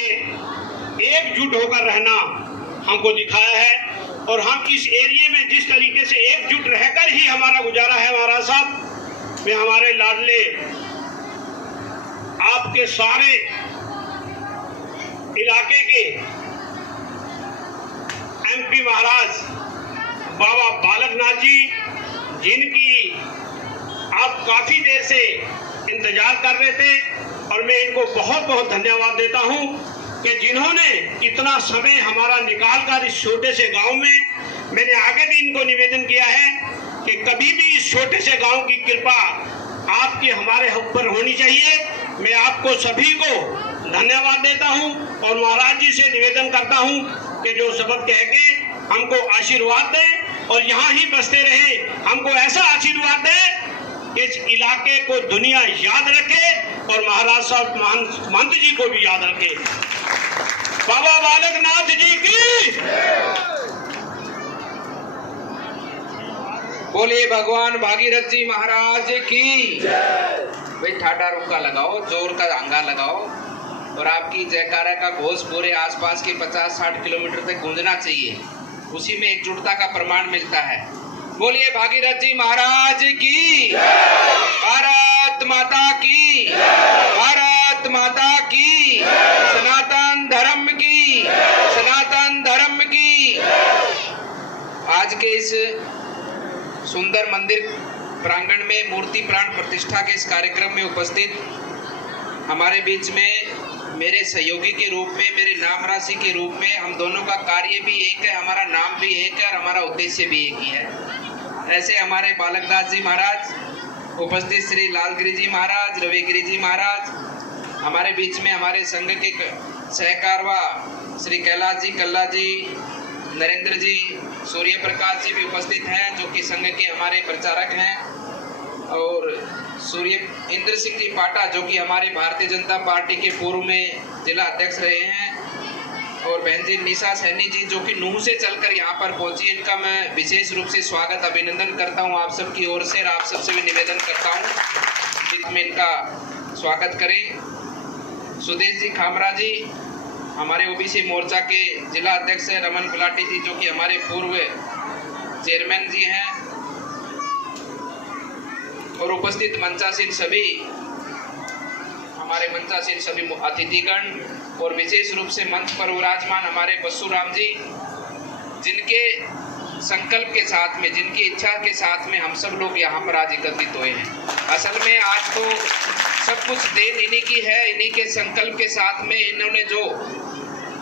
एकजुट होकर रहना हमको दिखाया है और हम इस एरिया में जिस तरीके से एकजुट रहकर ही हमारा गुजारा है महाराज साहब, मैं हमारे लाडले आपके सारे इलाके के एमपी महाराज बाबा बालकनाथ जी, जिनकी आप काफी देर से इंतजार कर रहे थे, और मैं इनको बहुत बहुत धन्यवाद देता हूं कि जिन्होंने इतना समय हमारा निकाल कर इस छोटे से गांव में, मैंने आगे भी इनको निवेदन किया है कि कभी भी इस छोटे से गांव की कृपा आपके हमारे ऊपर होनी चाहिए। मैं आपको सभी को धन्यवाद देता हूं और महाराज जी से निवेदन करता हूं कि जो शब्द कह के हमको आशीर्वाद दें और यहाँ ही बसते रहे, हमको ऐसा आशीर्वाद दें इस इलाके को दुनिया याद रखे और महाराज साहब महंत जी को भी याद रखे। बाबा बालकनाथ जी की बोलिए, भगवान भागीरथ जी महाराज की। भाई ठाडा रुका लगाओ, जोर का अंगा लगाओ और आपकी जयकारा का घोष पूरे आसपास के 50-60 किलोमीटर तक गूंजना चाहिए। उसी में एकजुटता का प्रमाण मिलता है। बोलिए भागीरथ जी महाराज की, भारत माता की, भारत माता की, सनातन धर्म की, सनातन धर्म की। आज के इस सुंदर मंदिर प्रांगण में मूर्ति प्राण प्रतिष्ठा के इस कार्यक्रम में उपस्थित हमारे बीच में मेरे सहयोगी के रूप में, मेरे नाम राशि के रूप में, हम दोनों का कार्य भी एक है, हमारा नाम भी एक है और हमारा उद्देश्य भी एक ही है। ऐसे हमारे बालकनाथ जी महाराज, उपस्थित श्री लालगिरी जी महाराज, रविगिरी जी महाराज, हमारे बीच में हमारे संघ के सहकारवा श्री कैलाश जी, कल्ला जी, नरेंद्र जी, सूर्य प्रकाश जी भी उपस्थित हैं, जो कि संघ के हमारे प्रचारक हैं, और सूर्य इंद्र सिंह जी पाटा, जो कि हमारे भारतीय जनता पार्टी के पूर्व में जिला अध्यक्ष रहे हैं, और बहन जी निशा सैनी जी, जो कि नूह से चलकर यहाँ पर पहुंची। इनका मैं विशेष रूप से स्वागत अभिनंदन करता हूँ आप सबकी ओर से, और आप सबसे भी निवेदन करता हूँ कि हम इनका स्वागत करें। सुदेश जी खामरा जी, हमारे ओबीसी मोर्चा के जिला अध्यक्ष हैं। रमन गुलाटी जी, जो कि हमारे पूर्व चेयरमैन जी हैं, और उपस्थित मंचासीन सभी हमारे मंचासीन सभी अतिथिगण, और विशेष रूप से मंच पर विराजमान हमारे बस्सू राम जी, जिनके संकल्प के साथ में, जिनकी इच्छा के साथ में हम सब लोग यहाँ पर आज एकत्रित हुए हैं। असल में आज तो सब कुछ देन इन्हीं की है। इन्हीं के संकल्प के साथ में इन्होंने जो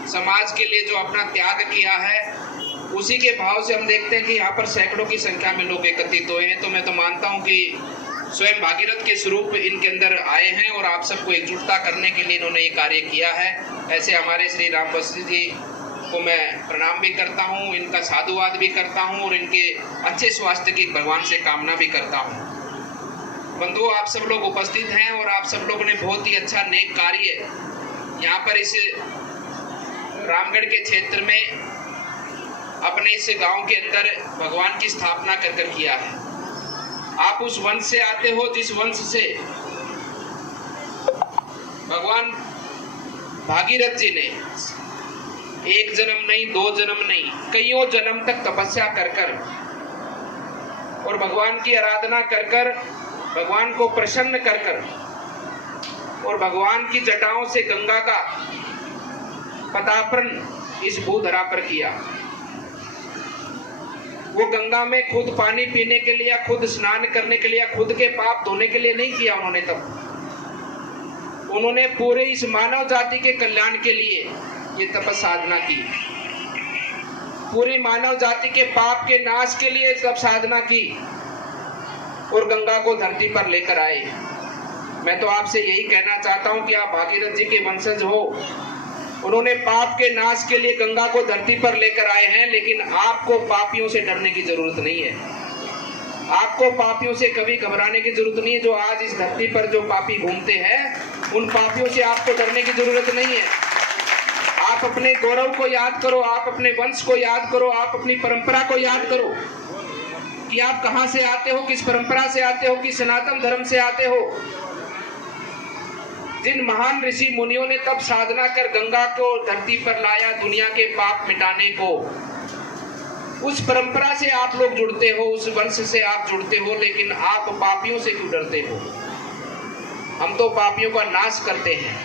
समाज के लिए जो अपना त्याग किया है, उसी के भाव से हम देखते हैं कि यहाँ पर सैकड़ों की संख्या में लोग एकत्रित हुए हैं। तो मैं तो मानता हूँ कि स्वयं भागीरथ के स्वरूप इनके अंदर आए हैं और आप सबको एकजुटता करने के लिए इन्होंने ये कार्य किया है। ऐसे हमारे श्री राम बस्सी जी को मैं प्रणाम भी करता हूँ, इनका साधुवाद भी करता हूँ, और इनके अच्छे स्वास्थ्य की भगवान से कामना भी करता हूँ। बंधुओं, आप सब लोग उपस्थित हैं और आप सब लोगों ने बहुत ही अच्छा नेक कार्य यहाँ पर इस रामगढ़ के क्षेत्र में अपने इस गांव के अंदर भगवान की स्थापना कर किया है। आप उस वंश से आते हो जिस वंश से भगवान भागीरथ जी ने एक जन्म नहीं, 2 जन्म नहीं, कईयों जन्म तक तपस्या कर और भगवान की आराधना कर भगवान को प्रसन्न कर और भगवान की जटाओं से गंगा का पदार्पण इस भूधरा पर किया। वो गंगा में खुद पानी पीने के लिए, खुद स्नान करने के लिए, खुद के पाप धोने के लिए नहीं किया उन्होंने। तब उन्होंने पूरे इस मानव जाति के कल्याण के लिए ये तपस्या साधना की, पूरी मानव जाति के पाप के नाश के लिए तप साधना की और गंगा को धरती पर लेकर आए। मैं तो आपसे यही कहना चाहता हूं कि आप भागीरथ जी के वंशज हो। उन्होंने पाप के नाश के लिए गंगा को धरती पर लेकर आए हैं, लेकिन आपको पापियों से डरने की जरूरत नहीं है। आपको पापियों से कभी घबराने की जरूरत नहीं है। जो आज इस धरती पर जो पापी घूमते हैं, उन पापियों से आपको डरने की जरूरत नहीं है। आप अपने गौरव को याद करो, आप अपने वंश को याद करो, आप अपनी परंपरा को याद करो कि आप कहां से आते हो, किस परंपरा से आते हो, किस सनातन धर्म से आते हो। जिन महान ऋषि मुनियों ने तब साधना कर गंगा को धरती पर लाया दुनिया के पाप मिटाने को, उस परंपरा से आप लोग जुड़ते हो, उस वंश से आप जुड़ते हो, लेकिन आप पापियों से क्यों डरते हो? हम तो पापियों का नाश करते हैं,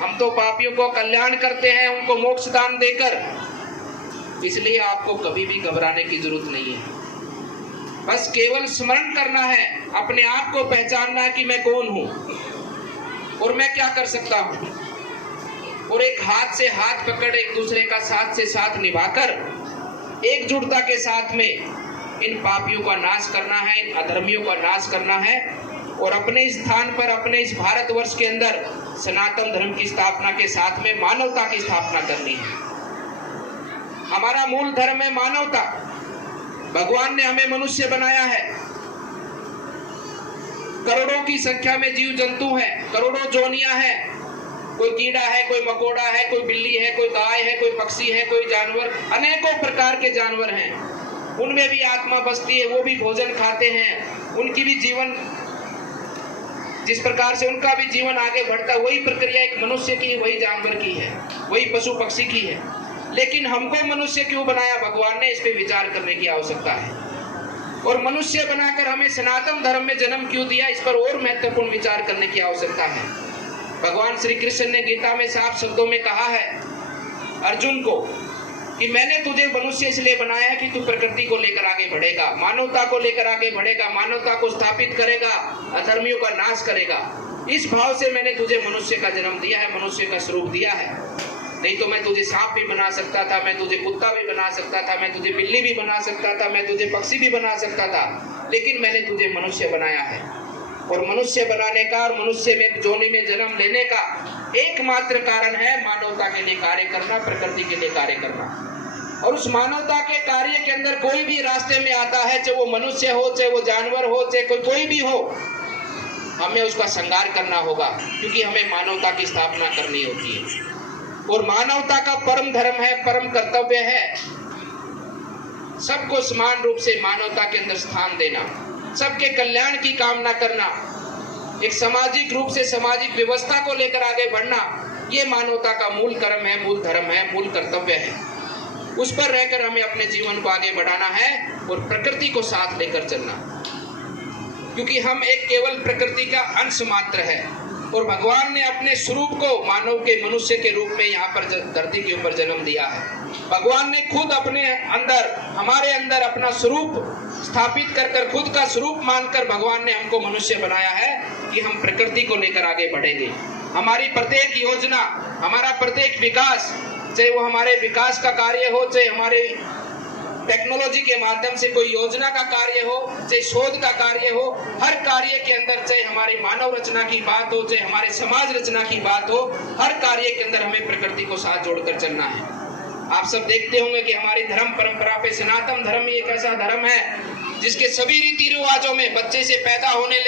हम तो पापियों को कल्याण करते हैं, उनको मोक्ष दान देकर। इसलिए आपको कभी भी घबराने की जरूरत नहीं है। बस केवल स्मरण करना है, अपने आप को पहचानना है कि मैं कौन हूं और मैं क्या कर सकता हूं, और एक हाथ से हाथ पकड़ एक दूसरे का साथ से साथ निभाकर एकजुटता के साथ में इन पापियों का नाश करना है, इन अधर्मियों का नाश करना है, और अपने स्थान पर, अपने इस भारतवर्ष के अंदर सनातन धर्म की स्थापना के साथ में मानवता की स्थापना करनी है। हमारा मूल धर्म है मानवता। भगवान ने हमें मनुष्य बनाया है। करोड़ों की संख्या में जीव जंतु हैं, करोड़ों जोनियां हैं। कोई कीड़ा है, कोई मकोड़ा है, कोई बिल्ली है, कोई गाय है, कोई पक्षी है, कोई जानवर, अनेकों प्रकार के जानवर हैं। उनमें भी आत्मा बसती है, वो भी भोजन खाते हैं, उनकी भी जीवन, जिस प्रकार से उनका भी जीवन आगे बढ़ता है, वही प्रक्रिया एक मनुष्य की, वही जानवर की है, वही पशु पक्षी की है। लेकिन हमको मनुष्य क्यों बनाया भगवान ने, इस पे विचार करने की आवश्यकता है। और मनुष्य बनाकर हमें सनातन धर्म में जन्म क्यों दिया, इस पर और महत्वपूर्ण विचार करने की आवश्यकता है। भगवान श्री कृष्ण ने गीता में साफ शब्दों में कहा है अर्जुन को कि मैंने तुझे मनुष्य इसलिए बनाया है कि तू प्रकृति को लेकर आगे बढ़ेगा, मानवता को लेकर आगे बढ़ेगा, मानवता को स्थापित करेगा, अधर्मियों का नाश करेगा। इस भाव से मैंने तुझे मनुष्य का जन्म दिया है, मनुष्य का स्वरूप दिया है। नहीं तो मैं तुझे सांप भी बना सकता था, मैं तुझे कुत्ता भी बना सकता था, मैं तुझे बिल्ली भी बना सकता था, मैं तुझे पक्षी भी बना सकता था, लेकिन मैंने तुझे मनुष्य बनाया है। और मनुष्य बनाने का और मनुष्य में जोनी में जन्म लेने का एकमात्र कारण है मानवता के लिए कार्य करना, प्रकृति के लिए कार्य करना। और उस मानवता के कार्य के अंदर कोई भी रास्ते में आता है, चाहे वो मनुष्य हो, चाहे वो जानवर हो, चाहे कोई भी हो, हमें उसका संहार करना होगा, क्योंकि हमें मानवता की स्थापना करनी होती है। और मानवता का परम धर्म है, परम कर्तव्य है सबको समान रूप से मानवता के अंदर स्थान देना, सबके कल्याण की कामना करना, एक सामाजिक रूप से सामाजिक व्यवस्था को लेकर आगे बढ़ना, ये मानवता का मूल कर्म है, मूल धर्म है, मूल कर्तव्य है। उस पर रहकर हमें अपने जीवन को आगे बढ़ाना है और प्रकृति को साथ लेकर चलना, क्योंकि हम एक केवल प्रकृति का अंश मात्र है। और भगवान ने अपने स्वरूप को मानव के, मनुष्य के रूप में यहाँ पर धरती के ऊपर जन्म दिया है। भगवान ने खुद अपने अंदर, हमारे अंदर अपना स्वरूप स्थापित कर खुद का स्वरूप मानकर भगवान ने हमको मनुष्य बनाया है कि हम प्रकृति को लेकर आगे बढ़ेंगे। हमारी प्रत्येक योजना, हमारा प्रत्येक विकास, चाहे वो हमारे विकास का कार्य हो, चाहे हमारे टेक्नोलॉजी के माध्यम से कोई योजना का कार्य हो, चाहे शोध का कार्य हो, हर कार्य के अंदर, चाहे हमारी मानव रचना की बात हो, चाहे हमारे समाज रचना की बात हो, हर कार्य के अंदर हमें प्रकृति को साथ जोड़कर चलना है। आप सब देखते होंगे कि हमारी धर्म परंपरा पे सनातन धर्म एक ऐसा धर्म है जिसके सभी रीति रिवाजों में बच्चे से पैदा होने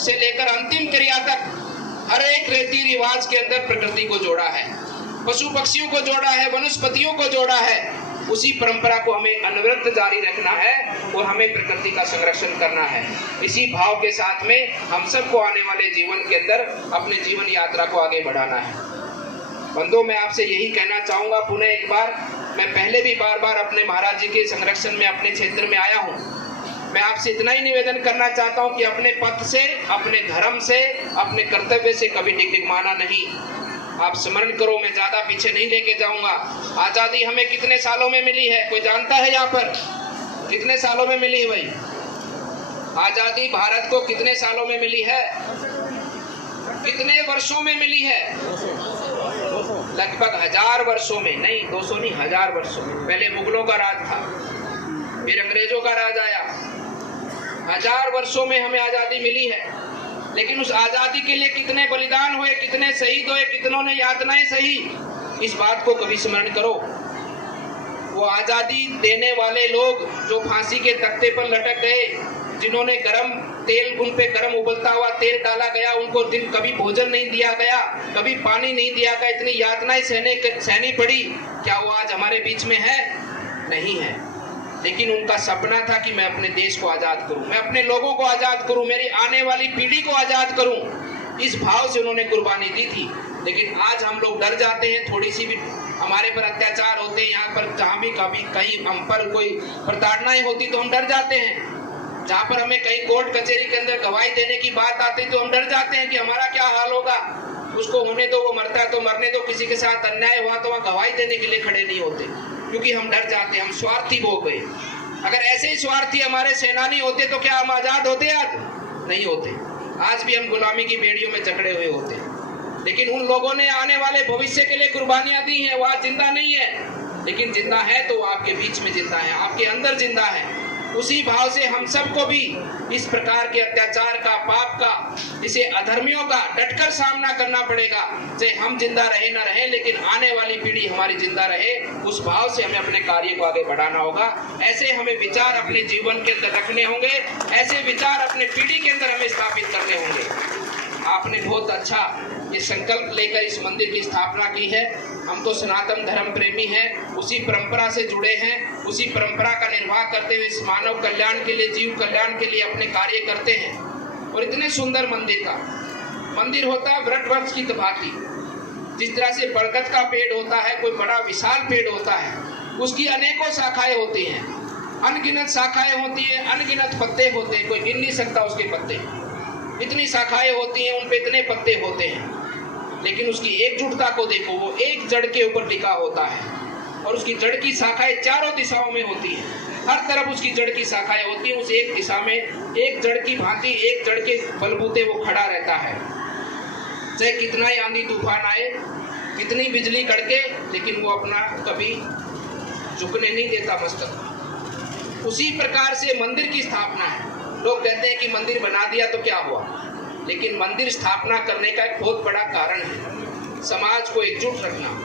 से लेकर अंतिम क्रिया तक हर एक रीति रिवाज के अंदर प्रकृति को जोड़ा है, पशु पक्षियों को जोड़ा है, वनस्पतियों को जोड़ा है। उसी परंपरा को हमें अनवरत जारी रखना है और हमें प्रकृति का संरक्षण करना है। इसी भाव के साथ में हम सबको आने वाले जीवन के अंदर अपने जीवन यात्रा को आगे बढ़ाना है। बंधुओं, मैं आपसे यही कहना चाहूंगा पुनः एक बार, मैं पहले भी बार बार अपने महाराज जी के संरक्षण में अपने क्षेत्र में आया हूँ। मैं आपसे इतना ही निवेदन करना चाहता हूँ कि अपने पथ से, अपने धर्म से, अपने कर्तव्य से कभी डिगडिगमाना नहीं। आप स्मरण करो, मैं ज्यादा पीछे नहीं लेके जाऊंगा। आजादी हमें कितने सालों में मिली है, कोई जानता है यहाँ पर कितने सालों में मिली है? भाई, आजादी भारत को कितने सालों में मिली है? कितने वर्षों में मिली है? लगभग 1000 वर्षों में, नहीं 200 नहीं, 1000 वर्षों में। पहले मुगलों का राज था, फिर अंग्रेजों का राज आया। 1000 वर्षों में हमें आजादी मिली है। लेकिन उस आजादी के लिए कितने बलिदान हुए, कितने शहीद हुए, कितनों ने यातनाएं सही, इस बात को कभी स्मरण करो। वो आजादी देने वाले लोग जो फांसी के तख्ते पर लटक गए, जिन्होंने गरम तेल, उन पे गरम उबलता हुआ तेल डाला गया, उनको दिन कभी भोजन नहीं दिया गया, कभी पानी नहीं दिया गया, इतनी यातनाएं सहनी पड़ी, क्या वो आज हमारे बीच में है? नहीं है। लेकिन उनका सपना था कि मैं अपने देश को आजाद करूं, मैं अपने लोगों को आजाद करूं, मेरी आने वाली पीढ़ी को आजाद करूं। इस भाव से उन्होंने कुर्बानी दी थी। लेकिन आज हम लोग डर जाते हैं, थोड़ी सी भी हमारे पर अत्याचार होते हैं, यहाँ पर जहाँ भी कभी कहीं हम पर कोई प्रताड़नाएं होती तो हम डर जाते हैं। जहाँ पर हमें कहीं कोर्ट कचहरी के अंदर गवाही देने की बात आती तो हम डर जाते हैं कि हमारा क्या हाल होगा। उसको होने दो, वो मरता है तो मरने दो, किसी के साथ अन्याय हुआ तो वहाँ गवाही देने के लिए खड़े नहीं होते, क्योंकि हम डर जाते हैं, हम स्वार्थी हो गए। अगर ऐसे ही स्वार्थी हमारे सेनानी होते तो क्या हम आजाद होते? आज नहीं होते, आज भी हम गुलामी की बेड़ियों में जकड़े हुए होते। लेकिन उन लोगों ने आने वाले भविष्य के लिए कुर्बानियां दी हैं, वो आज जिंदा नहीं है, लेकिन जिंदा है तो वो आपके बीच में जिंदा है, आपके अंदर जिंदा है। उसी भाव से हम सबको भी इस प्रकार के अत्याचार का, पाप का, इसे अधर्मियों का डटकर सामना करना पड़ेगा। चाहे हम जिंदा रहे न रहे, लेकिन आने वाली पीढ़ी हमारी जिंदा रहे, उस भाव से हमें अपने कार्य को आगे बढ़ाना होगा। ऐसे हमें विचार अपने जीवन के अंदर रखने होंगे, ऐसे विचार अपने पीढ़ी के अंदर हमें स्थापित करने होंगे। आपने बहुत अच्छा ये संकल्प लेकर इस मंदिर की स्थापना की है। हम तो सनातन धर्म प्रेमी हैं, उसी परंपरा से जुड़े हैं, उसी परंपरा का निर्वाह करते हुए इस मानव कल्याण के लिए, जीव कल्याण के लिए अपने कार्य करते हैं। और इतने सुंदर मंदिर होता है वृक्ष वृक्ष की भांति। जिस तरह से बरगद का पेड़ होता है, कोई बड़ा विशाल पेड़ होता है, उसकी अनेकों शाखाएं होती हैं, अनगिनत शाखाएं होती है, अनगिनत पत्ते होते हैं, कोई गिन नहीं सकता उसके पत्ते। इतनी शाखाएं होती हैं, उन पे इतने पत्ते होते हैं, लेकिन उसकी एकजुटता को देखो, वो एक जड़ के ऊपर टिका होता है और उसकी जड़ की शाखाएं चारों दिशाओं में होती हैं। हर तरफ उसकी जड़ की शाखाएं होती हैं। उस एक दिशा में एक जड़ की भांति, एक जड़ के बलबूते वो खड़ा रहता है। चाहे कितना ही आंधी तूफान आए, कितनी बिजली कड़के, लेकिन वो अपना कभी झुकने नहीं देता मस्तक। उसी प्रकार से मंदिर की स्थापना है। लोग कहते हैं कि मंदिर बना दिया तो क्या हुआ, लेकिन मंदिर स्थापना करने का एक बहुत बड़ा कारण है समाज को एकजुट रखना।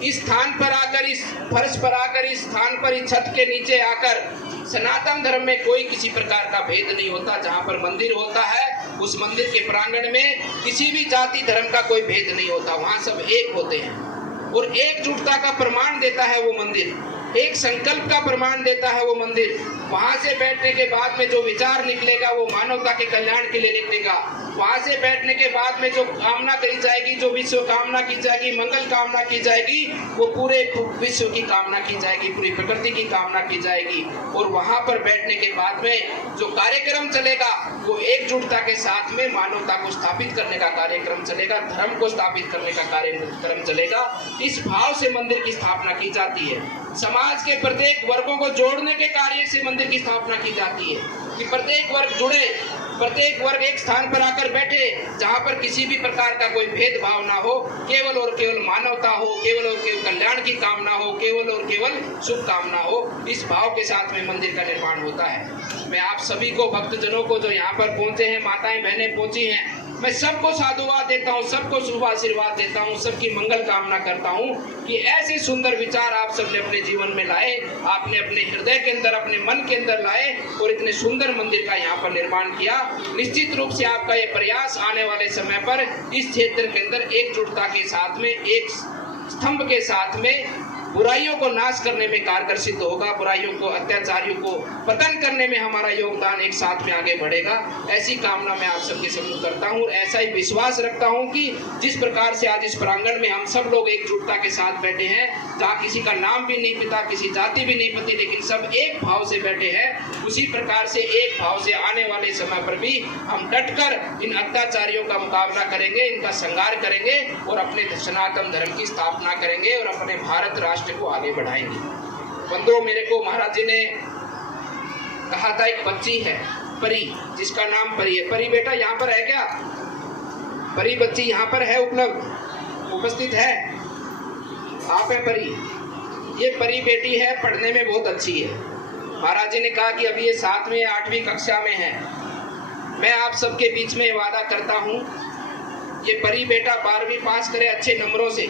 इस स्थान पर आकर, इस फर्श पर आकर, इस स्थान पर, इस छत के नीचे आकर, सनातन धर्म में कोई किसी प्रकार का भेद नहीं होता। जहाँ पर मंदिर होता है, उस मंदिर के प्रांगण में किसी भी जाति धर्म का कोई भेद नहीं होता, वहाँ सब एक होते हैं। और एकजुटता का प्रमाण देता है वो मंदिर, एक संकल्प का प्रमाण देता है वो मंदिर। वहां से बैठने के बाद में जो विचार निकलेगा वो मानवता के कल्याण के लिए निकलेगा। वहां से बैठने के बाद में जो कामना करी जाएगी, जो विश्व कामना की जाएगी, मंगल कामना की जाएगी, वो पूरे विश्व की कामना की जाएगी, पूरी प्रकृति की कामना की जाएगी। और वहां पर बैठने के बाद में जो कार्यक्रम चलेगा वो एकजुटता के साथ में मानवता को स्थापित करने का कार्यक्रम चलेगा, धर्म को स्थापित करने का कार्यक्रम चलेगा। इस भाव से मंदिर की स्थापना की जाती है। समाज के प्रत्येक वर्गों को जोड़ने के कार्य से मंदिर की स्थापना की जाती है कि प्रत्येक वर्ग जुड़े, प्रत्येक वर्ग एक स्थान पर आकर बैठे, जहाँ पर किसी भी प्रकार का कोई भेदभाव ना हो, केवल और केवल मानवता हो, केवल और केवल कल्याण की कामना हो, केवल और केवल शुभ कामना हो। इस भाव के साथ में मंदिर का निर्माण होता है। मैं आप सभी को, भक्तजनों को जो यहाँ पर पहुंचे हैं, माताएं बहनें पहुंची हैं, मैं सबको साधुवाद देता हूँ, सबको शुभ आशीर्वाद देता हूँ, सबकी मंगल कामना करता हूँ कि ऐसे सुंदर विचार आप सबने अपने जीवन में लाए, आपने अपने हृदय के अंदर, अपने मन के अंदर लाए और इतने सुंदर मंदिर का यहाँ पर निर्माण किया। निश्चित रूप से आपका ये प्रयास आने वाले समय पर इस क्षेत्र के अंदर एकजुटता के साथ में, एक स्तंभ के साथ में बुराइयों को नाश करने में कारगर सिद्ध होगा। बुराइयों को, अत्याचारियों को पतन करने में हमारा योगदान एक साथ में आगे बढ़ेगा। ऐसी कामना मैं आप सबके सम्मुख करता हूँ और ऐसा ही विश्वास रखता हूँ कि जिस प्रकार से आज इस प्रांगण में हम सब लोग एकजुटता के साथ बैठे हैं, जहाँ किसी का नाम भी नहीं पता, किसी जाति भी नहीं पती, लेकिन सब एक भाव से बैठे हैं, उसी प्रकार से एक भाव से आने वाले समय पर भी हम डटकर इन अत्याचारियों का मुकाबला करेंगे, इनका संहार करेंगे और अपने सनातन धर्म की स्थापना करेंगे और अपने भारत राष्ट्र को आगे बढ़ाएंगे। बंधुओं, मेरे को महाराज जी ने कहा था एक बच्ची है परी, जिसका नाम परी है। परी बेटा यहाँ पर है क्या? परी बच्ची यहाँ पर है, उपस्थित है? आप है परी? ये परी बेटी है, पढ़ने में बहुत अच्छी है। महाराज जी ने कहा कि अभी ये 7वीं या 8वीं कक्षा में है। मैं आप सबके बीच में वादा करता हूँ, ये परी बेटा 12वीं पास करे अच्छे नंबरों से।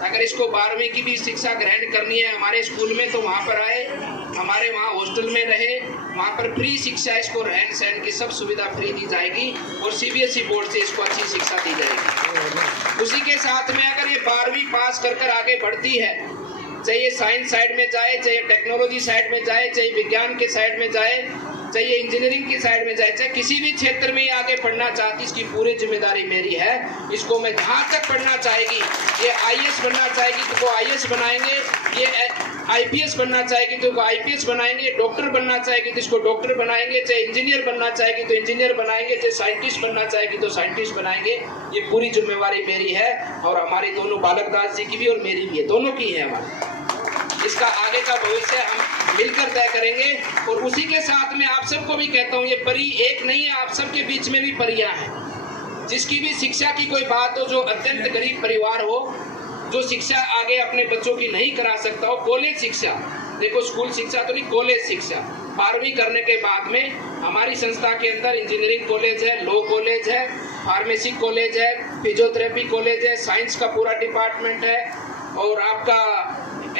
अगर इसको 12वीं की भी शिक्षा ग्रहण करनी है हमारे स्कूल में, तो वहाँ पर आए, हमारे वहाँ हॉस्टल में रहे, वहाँ पर फ्री शिक्षा, इसको रहन सहन की सब सुविधा फ्री दी जाएगी और CBSE बोर्ड से इसको अच्छी शिक्षा दी जाएगी। उसी के साथ में अगर ये 12वीं पास कर आगे बढ़ती है, चाहे ये साइंस साइड में जाए, चाहे टेक्नोलॉजी साइड में जाए, चाहे विज्ञान के साइड में जाए, चाहे ये इंजीनियरिंग की साइड में जाए, चाहे किसी भी क्षेत्र में आगे पढ़ना चाहती, इसकी पूरी जिम्मेदारी मेरी है। इसको मैं जहाँ तक पढ़ना चाहेगी, ये आईएएस बनना चाहेगी तो वो आईएएस बनाएंगे, ये आईपीएस बनना चाहेगी तो वो आईपीएस बनाएंगे, डॉक्टर बनना चाहेगी तो इसको डॉक्टर बनाएंगे, चाहे इंजीनियर बनना चाहेगी तो इंजीनियर बनाएंगे, चाहे साइंटिस्ट बनना चाहेगी तो साइंटिस्ट बनाएंगे। ये पूरी जिम्मेवारी मेरी है और हमारी दोनों बालक दास जी की भी और मेरी भी है, दोनों की है हमारी। इसका आगे का भविष्य हम मिलकर तय करेंगे। और उसी के साथ में आप सबको भी कहता हूँ, ये परी एक नहीं है, आप सबके बीच में भी परियां हैं। जिसकी भी शिक्षा की कोई बात हो, जो अत्यंत गरीब परिवार हो, जो शिक्षा आगे अपने बच्चों की नहीं करा सकता हो, कॉलेज शिक्षा, देखो स्कूल शिक्षा तो नहीं, कॉलेज शिक्षा 12वीं करने के बाद में हमारी संस्था के अंदर इंजीनियरिंग कॉलेज है, लॉ कॉलेज है, फार्मेसी कॉलेज है, फिजियोथेरेपी कॉलेज है, साइंस का पूरा डिपार्टमेंट है और आपका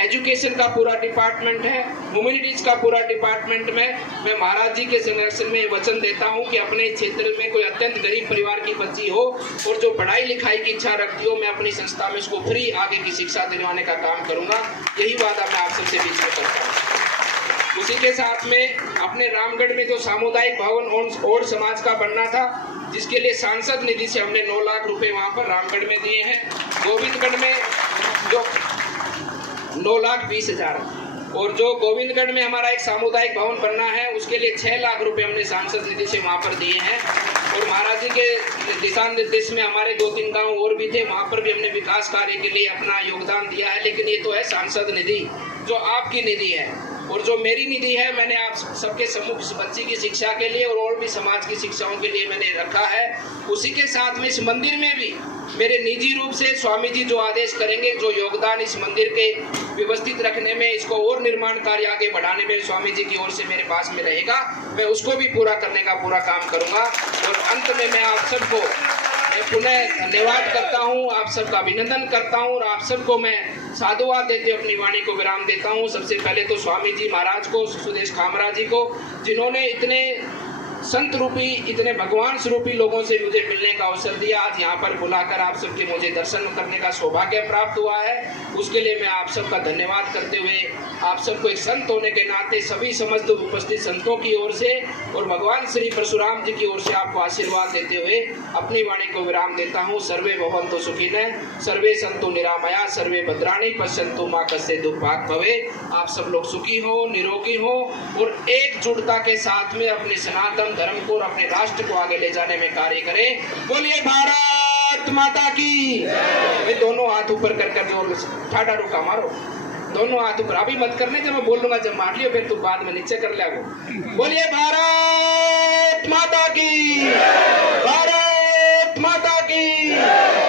एजुकेशन का पूरा डिपार्टमेंट है, ह्यूमैनिटीज का पूरा डिपार्टमेंट में मैं महाराज जी के संरक्षण में वचन देता हूं कि अपने क्षेत्र में कोई अत्यंत गरीब परिवार की बच्ची हो और जो पढ़ाई लिखाई की इच्छा रखती हो, मैं अपनी संस्था में उसको फ्री आगे की शिक्षा दिलवाने का काम करूंगा। यही वादा मैं आप सबसे बीच में करता हूँ। उसी के साथ में अपने रामगढ़ में जो सामुदायिक भवन और समाज का बनना था, जिसके लिए सांसद निधि से हमने 9 लाख रुपए वहां पर रामगढ़ में दिए हैं। गोविंदगढ़ में जो 9,20,000 और जो गोविंदगढ़ में हमारा एक सामुदायिक भवन बनना है, उसके लिए 6 लाख रुपए हमने सांसद निधि से वहां पर दिए हैं। और महाराज जी के दिशा निर्देश में हमारे 2-3 गांव और भी थे, वहां पर भी हमने विकास कार्य के लिए अपना योगदान दिया है। लेकिन ये तो है सांसद निधि, जो आपकी निधि है और जो मेरी निधि है, मैंने आप सबके सम्मुख इस बच्ची की शिक्षा के लिए और भी समाज की शिक्षाओं के लिए मैंने रखा है। उसी के साथ में इस मंदिर में भी मेरे निजी रूप से स्वामी जी जो आदेश करेंगे, जो योगदान इस मंदिर के व्यवस्थित रखने में, इसको और निर्माण कार्य आगे बढ़ाने में स्वामी जी की ओर से मेरे पास में रहेगा, मैं उसको भी पूरा करने का पूरा काम करूंगा। और अंत में मैं आप सबको पुनः धन्यवाद करता हूं, आप सबका अभिनंदन करता हूं और आप सबको मैं साधुवाद देते अपनी वाणी को विराम देता हूं। सबसे पहले तो स्वामी जी महाराज को, सुदेश खामरा जी को, जिन्होंने इतने संत रूपी, इतने भगवान स्वरूपी लोगों से मुझे मिलने का अवसर दिया, आज यहाँ पर बुलाकर आप सबके मुझे दर्शन करने का सौभाग्य प्राप्त हुआ है। उसके लिए मैं आप सबका धन्यवाद करते हुए आप सबको एक संत होने के नाते सभी समस्त उपस्थित संतों की ओर से और भगवान श्री परशुराम जी की ओर से आपको आशीर्वाद देते हुए अपनी वाणी को विराम देता हूँ। सर्वे भवन्तु सुखिनः, सर्वे सन्तु निरामया, सर्वे भद्राणि पश्यन्तु मा कश्चित् दुःखभाग् भवेत्। आप सब लोग सुखी हो, निरोगी हो और एकजुटता के साथ में अपने सनातन धर्म को और अपने राष्ट्र को आगे ले जाने में कार्य करें। बोलिए भारत माता की। वे दोनों हाथ ऊपर कर जोर ठाडा रुका मारो, दोनों हाथ ऊपर। अभी मत करने, जब मैं बोल लूंगा जब मार लियो, फिर तू बाद में नीचे कर ले। बोलिए भारत माता की, भारत माता की,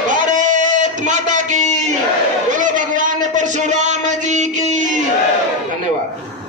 भारत माता की। बोलो भगवान परशुराम जी की। धन्यवाद।